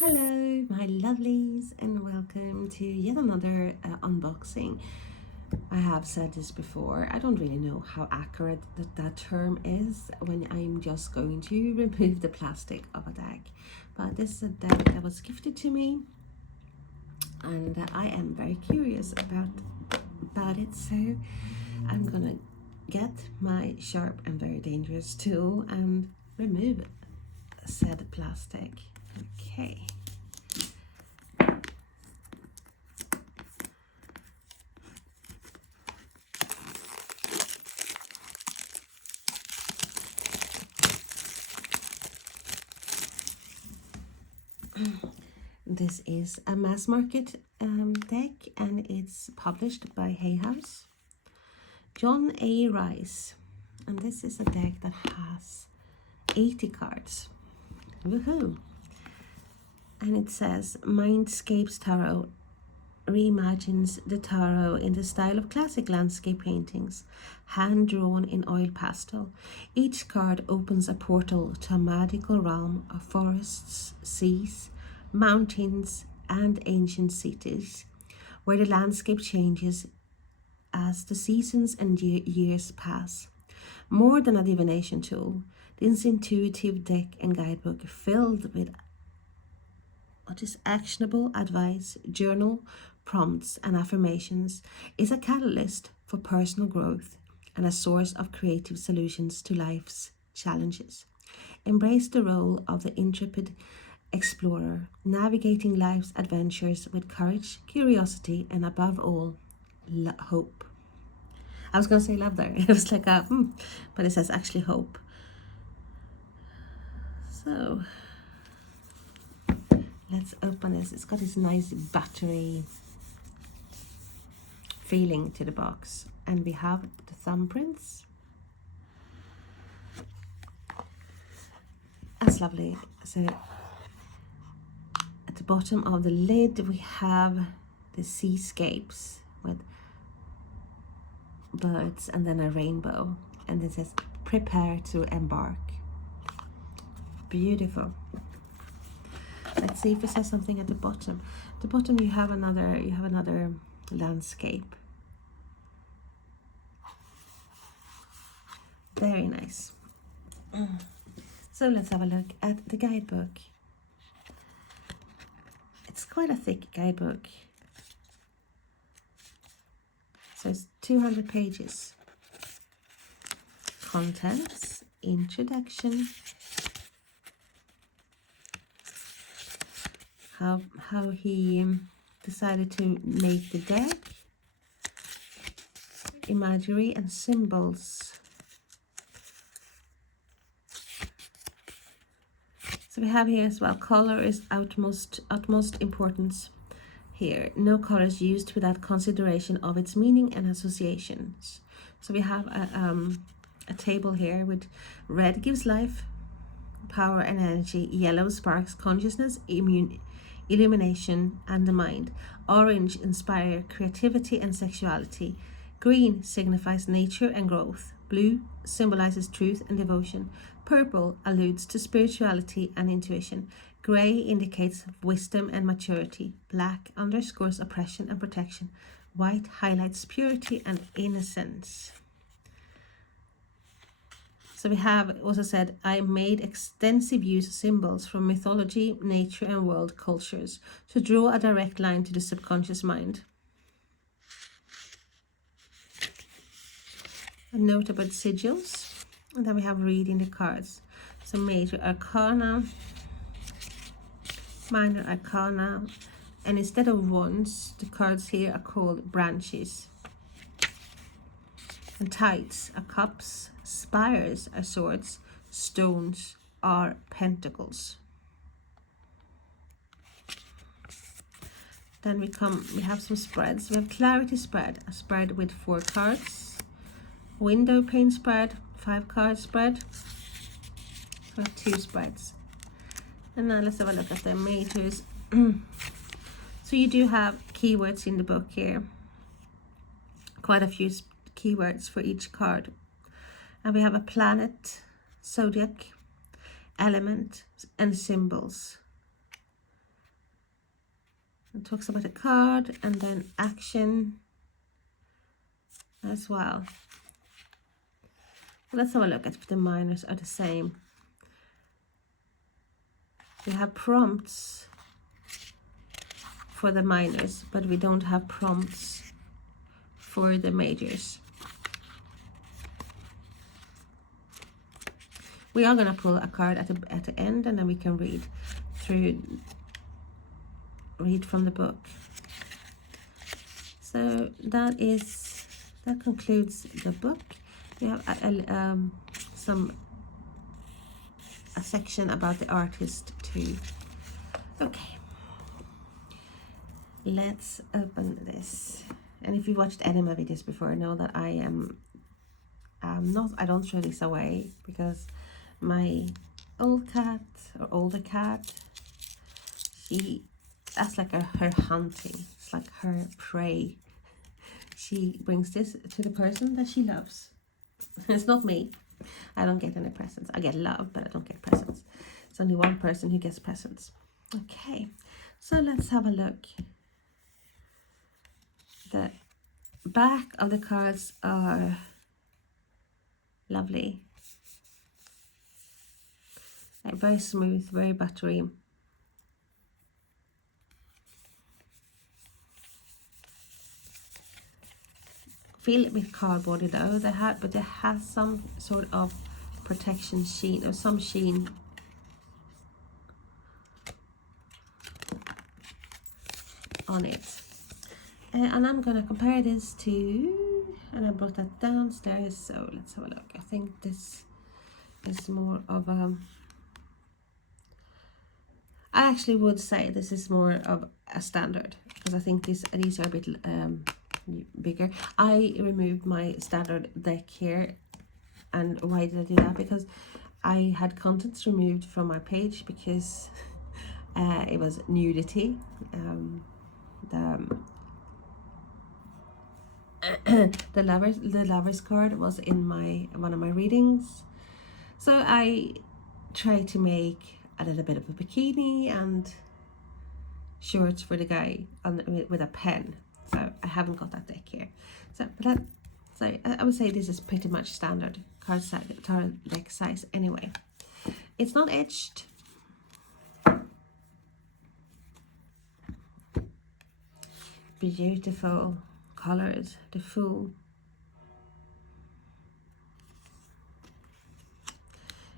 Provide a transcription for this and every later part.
Hello my lovelies and welcome to yet another unboxing. I have said this before, I don't really know how accurate that term is when I'm just going to remove the plastic of a deck, but this is a deck that was gifted to me and I am very curious about it, so I'm gonna get my sharp and very dangerous tool and remove said plastic. Okay. This is a mass market deck and it's published by Hayhouse. John A.Rice. And this is a deck that has 80 cards. Woohoo! And it says Mindscapes Tarot reimagines the tarot in the style of classic landscape paintings, hand-drawn in oil pastel. Each card opens a portal to a magical realm of forests, seas, mountains, and ancient cities, where the landscape changes as the seasons and years pass. More than a divination tool, this intuitive deck and guidebook filled with what is actionable advice, journal prompts, and affirmations is a catalyst for personal growth and a source of creative solutions to life's challenges. Embrace the role of the intrepid explorer, navigating life's adventures with courage, curiosity, and above all, hope. I was going to say love there. It was like but it says actually hope. So let's open this. It's got this nice battery feeling to the box, and we have the thumbprints. That's lovely. So at the bottom of the lid we have the seascapes with birds and then a rainbow, and it says prepare to embark. Beautiful. Let's see if it says something at the bottom. At the bottom you have another landscape. Very nice. So let's have a look at the guidebook. It's quite a thick guidebook. So it's 200 pages. Contents, introduction, how he decided to make the deck, imagery and symbols. So we have here as well, color is utmost importance here. No color is used without consideration of its meaning and associations. So we have a table here with red gives life, power and energy, yellow sparks consciousness, illumination and the mind, orange inspire creativity and sexuality, green signifies nature and growth, blue symbolizes truth and devotion, purple alludes to spirituality and intuition, gray indicates wisdom and maturity, black underscores oppression and protection, white highlights purity and innocence. So we have also said, I made extensive use of symbols from mythology, nature and world cultures to draw a direct line to the subconscious mind. A note about sigils, and then we have reading the cards. So major arcana, minor arcana, and instead of wands, the cards here are called branches. And tides are cups, spires are swords, stones are pentacles. Then we have some spreads. We have clarity spread, a spread with 4 cards. Window pane spread, 5-card spread. We have 2 spreads. And now let's have a look at the majors. So you do have keywords in the book here. Quite a few keywords for each card. And we have a planet, zodiac, element, and symbols. It talks about a card and then action as well. Let's have a look at if the minors are the same. We have prompts for the minors, but we don't have prompts for the majors. We are gonna pull a card at the end, and then we can read from the book. So that concludes the book. We have a section about the artist too. Okay, let's open this. And if you watched any of my videos before, know that I don't throw this away, because my older cat, that's like her hunting. It's like her prey. She brings this to the person that she loves. It's not me. I don't get any presents. I get love, but I don't get presents. It's only one person who gets presents. Okay, so let's have a look. The back of the cards are lovely. Like very smooth, very buttery. Feel a bit cardboardy though. But they have some sort of protection sheen, or some sheen on it. And I'm gonna compare this to, and I brought that downstairs, so let's have a look. I think this is more of a, I actually would say this is more of a standard, because I think these are a bit bigger. I removed my standard deck here, and why did I do that? Because I had contents removed from my page because it was nudity. The lovers card was in one of my readings, so I tried to make a little bit of a bikini and shorts for the guy with a pen. So I haven't got that deck here. So I would say this is pretty much standard card size, tarot deck size anyway. It's not etched. Beautiful colors, the Fool.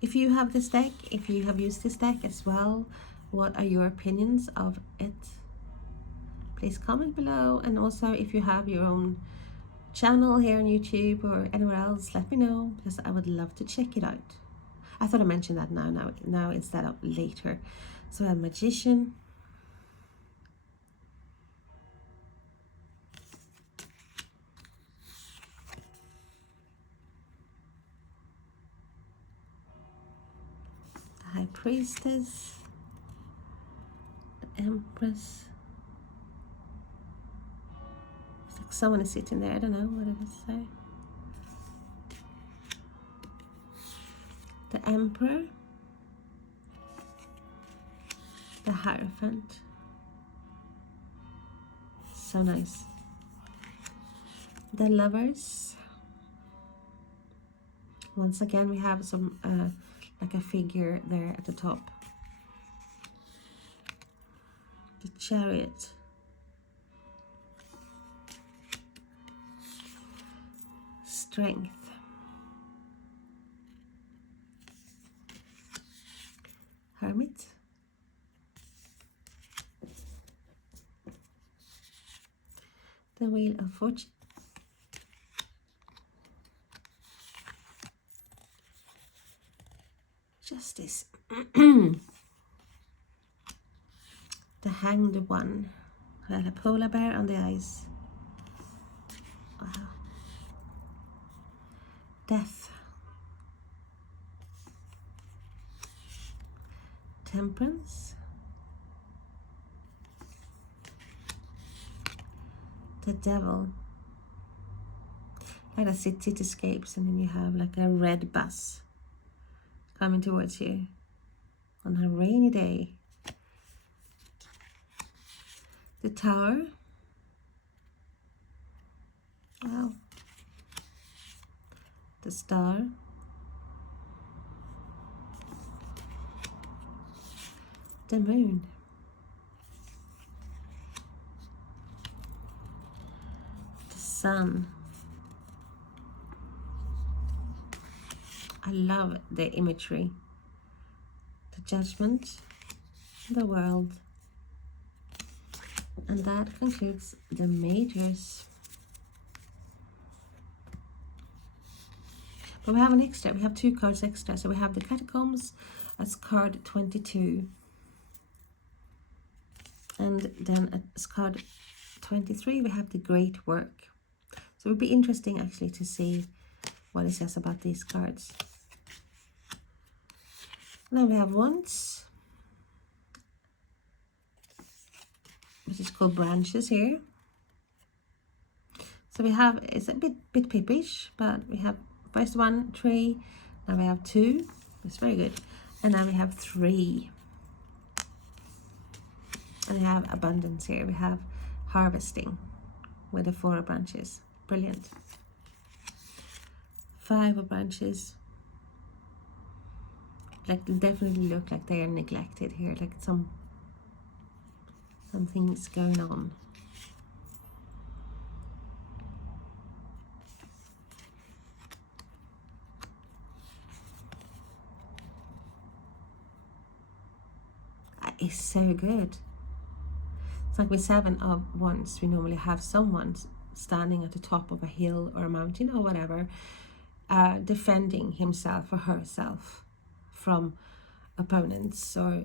If you have this deck, if you have used this deck as well, what are your opinions of it? Please comment below, and also if you have your own channel here on YouTube or anywhere else, let me know, because I would love to check it out. I thought I mentioned that now instead of later. So a Magician, the High Priestess, the Empress. It's like someone is sitting there. I don't know what it is say. The Emperor, the Hierophant. So nice. The Lovers. Once again, we have some like a figure there at the top. The Chariot. Strength. Hermit. The Wheel of Fortune. Justice. The Hanged One. A polar bear on the ice. Wow. Death. Temperance. The Devil. Like a cityscapes, and then you have like a red bus coming towards you on a rainy day. the Tower. Wow. The Star. The Moon. The Sun. I love the imagery. The Judgment. The World. And that concludes the majors. But we have an extra, we have 2 cards extra. So we have the Catacombs as card 22. And then as card 23, we have the Great Work. So it would be interesting actually to see what it says about these cards. Then we have Wands, which is called Branches here. So we have, it's a bit pippish, but we have first 1 tree, now we have 2, it's very good, and now we have 3. And we have abundance here, we have harvesting with the 4 branches, brilliant. 5 branches, like they definitely look like they are neglected here, like something's going on. That is so good. It's like with 7 of Wands, we normally have someone standing at the top of a hill or a mountain or whatever, defending himself or herself from opponents or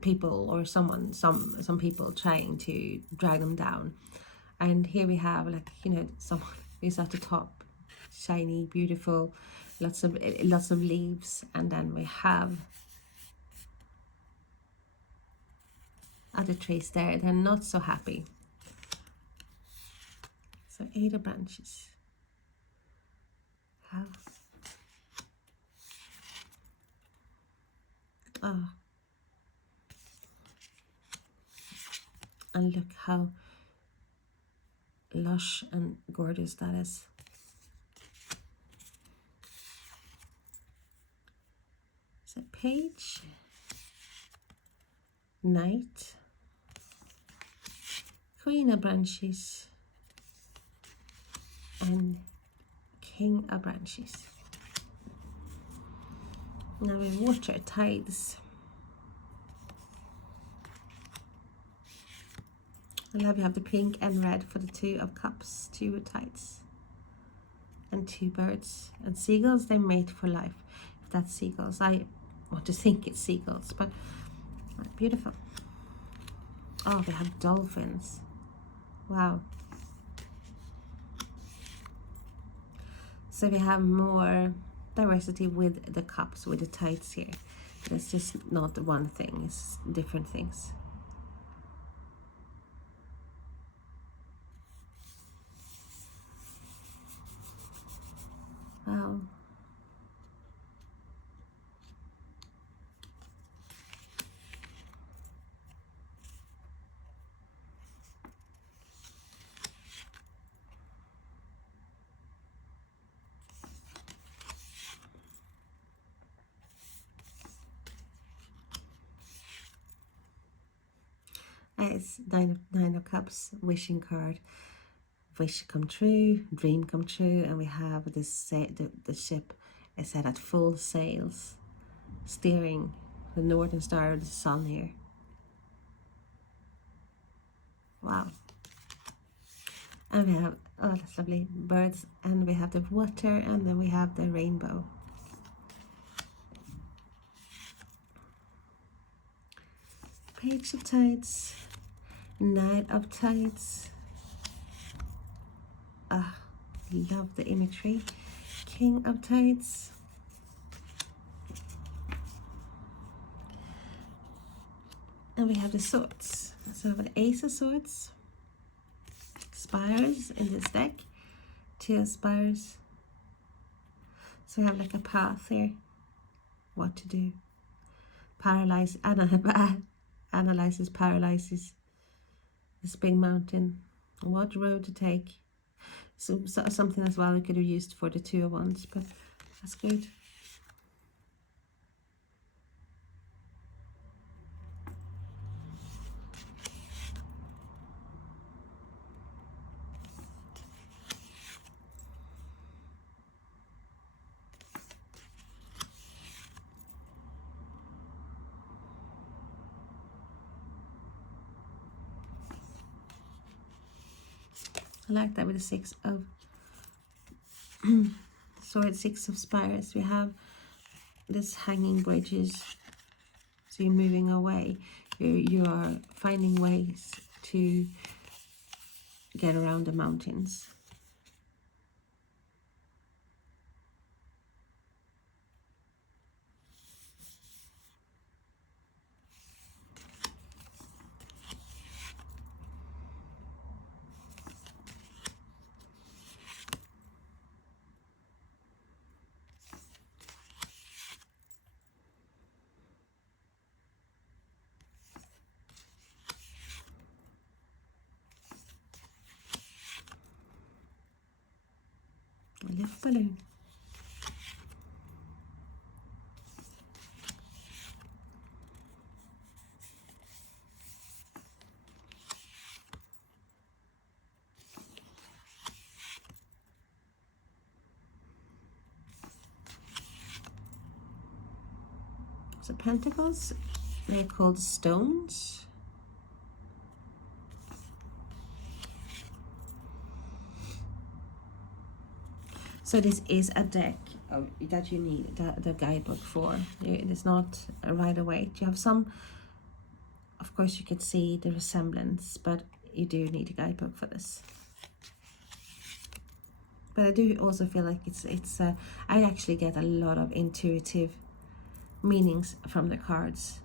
people, or some people trying to drag them down. And here we have, like, you know, someone is at the top, shiny, beautiful, lots of leaves, and then we have other trees there, they're not so happy. So 8 of branches. Wow. Oh. And look how lush and gorgeous that is. So Page, Knight, Queen of Branches, and King of Branches. Now we have Water, Tides. I love you have the pink and red for the 2 of Cups, 2 of Tides, and 2 birds. And seagulls, they mate for life. If that's seagulls, I want to think it's seagulls, but beautiful. Oh, we have dolphins. Wow. So we have more diversity with the cups, with the tides here. It's just not one thing, it's different things. Wow. It's nine of Cups, wishing card. Wish come true, dream come true, and we have this the ship is set at full sails, steering the northern star of the sun here. Wow. And we have, oh, that's lovely, birds, and we have the water, and then we have the rainbow. Page of Tides, Knight of Tides. Ah, love the imagery. King of Tides. And we have the swords. So we have an Ace of Swords, spires in this deck, 2 spires. So we have like a path here, what to do. Analyzes, paralyzes the this big mountain. What road to take? So something as well we could have used for the 2 of Wands, but that's good. I like that with the 6 of Swords, 6 of Spires. We have this hanging bridges. So you're moving away. You are finding ways to get around the mountains. A lift balloon. So pentacles, they're called stones. So this is a deck that you need the guidebook for. It's not right away. You have some, of course you could see the resemblance, but you do need a guidebook for this. But I do also feel like I actually get a lot of intuitive meanings from the cards.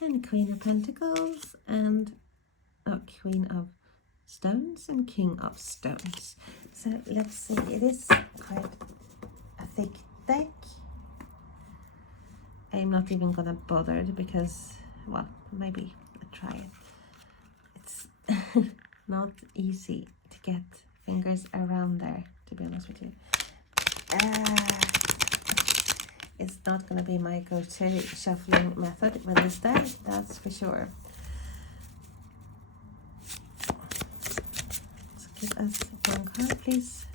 And Queen of Pentacles and Queen of Stones and King of Stones. So let's see, it is quite a thick deck. I'm not even gonna bother because, well, maybe I'll try it. It's not easy to get fingers around there, to be honest with you. It's not going to be my go-to shuffling method with this deck, that's for sure. So give us 1 card, please.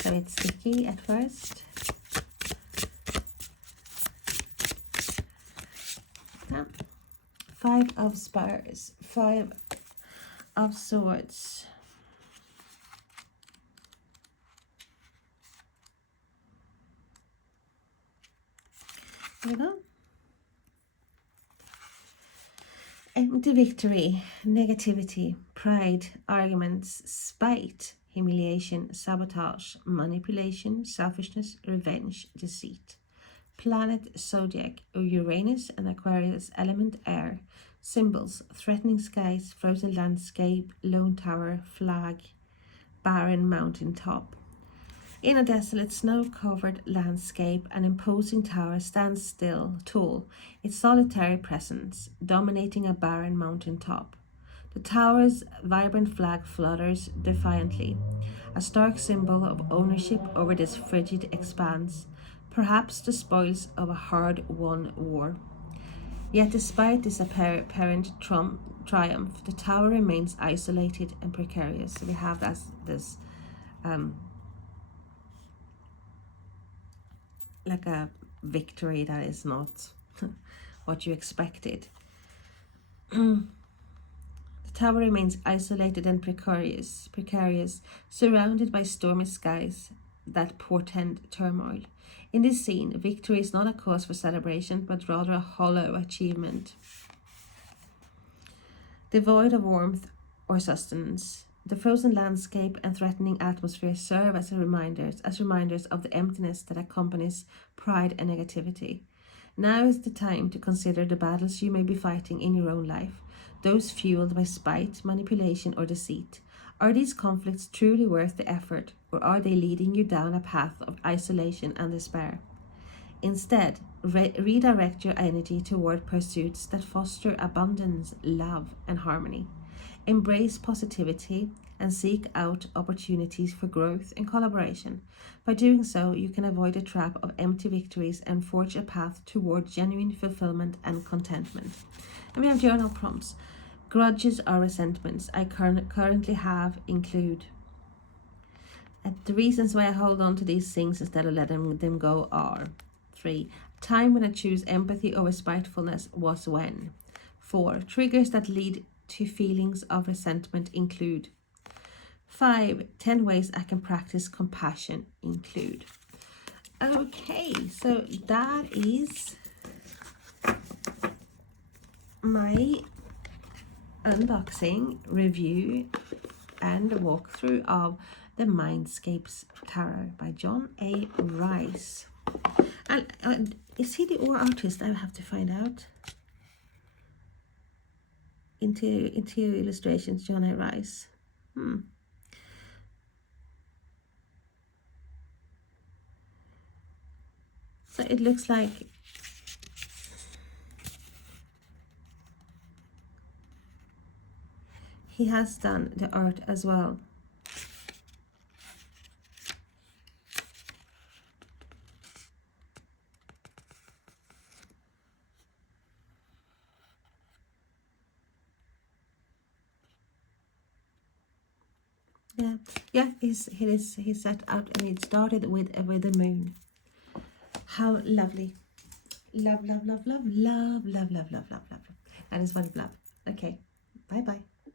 So it's sticky at first. 5 of Spires, 5 of Swords. There we go. Empty victory, negativity, pride, arguments, spite, humiliation, sabotage, manipulation, selfishness, revenge, deceit. Planet, zodiac, Uranus and Aquarius, element air. Symbols, threatening skies, frozen landscape, lone tower, flag, barren mountain top. In a desolate, snow-covered landscape, an imposing tower stands still, tall, its solitary presence dominating a barren mountain top. The tower's vibrant flag flutters defiantly, a stark symbol of ownership over this frigid expanse, perhaps the spoils of a hard-won war. Yet despite this apparent triumph, the tower remains isolated and precarious. So we have this like a victory that is not what you expected. The The tower remains isolated and precarious, surrounded by stormy skies that portend turmoil. In this scene, victory is not a cause for celebration, but rather a hollow achievement, devoid of warmth or sustenance. The frozen landscape and threatening atmosphere serve as reminders of the emptiness that accompanies pride and negativity. Now is the time to consider the battles you may be fighting in your own life, those fueled by spite, manipulation, or deceit. Are these conflicts truly worth the effort, or are they leading you down a path of isolation and despair? Instead, redirect your energy toward pursuits that foster abundance, love, and harmony. Embrace positivity and seek out opportunities for growth and collaboration. By doing so, you can avoid the trap of empty victories and forge a path toward genuine fulfillment and contentment. And we have journal prompts. Grudges or resentments I currently have include. The reasons why I hold on to these things instead of letting them go are: 3. Time when I choose empathy over spitefulness was when. 4. Triggers that lead to feelings of resentment include. 5. 10 ways I can practice compassion include. Okay, so that is my unboxing, review, and walkthrough of the Mindscapes Tarot by John A.Rice. And is he the artist? I have to find out. Interior illustrations, John A.Rice. So it looks like he has done the art as well. Yeah, he set out, and it started with the moon. How lovely. Love, love, love, love, love, love, love, love, love, love. That is what I love. Okay, bye-bye.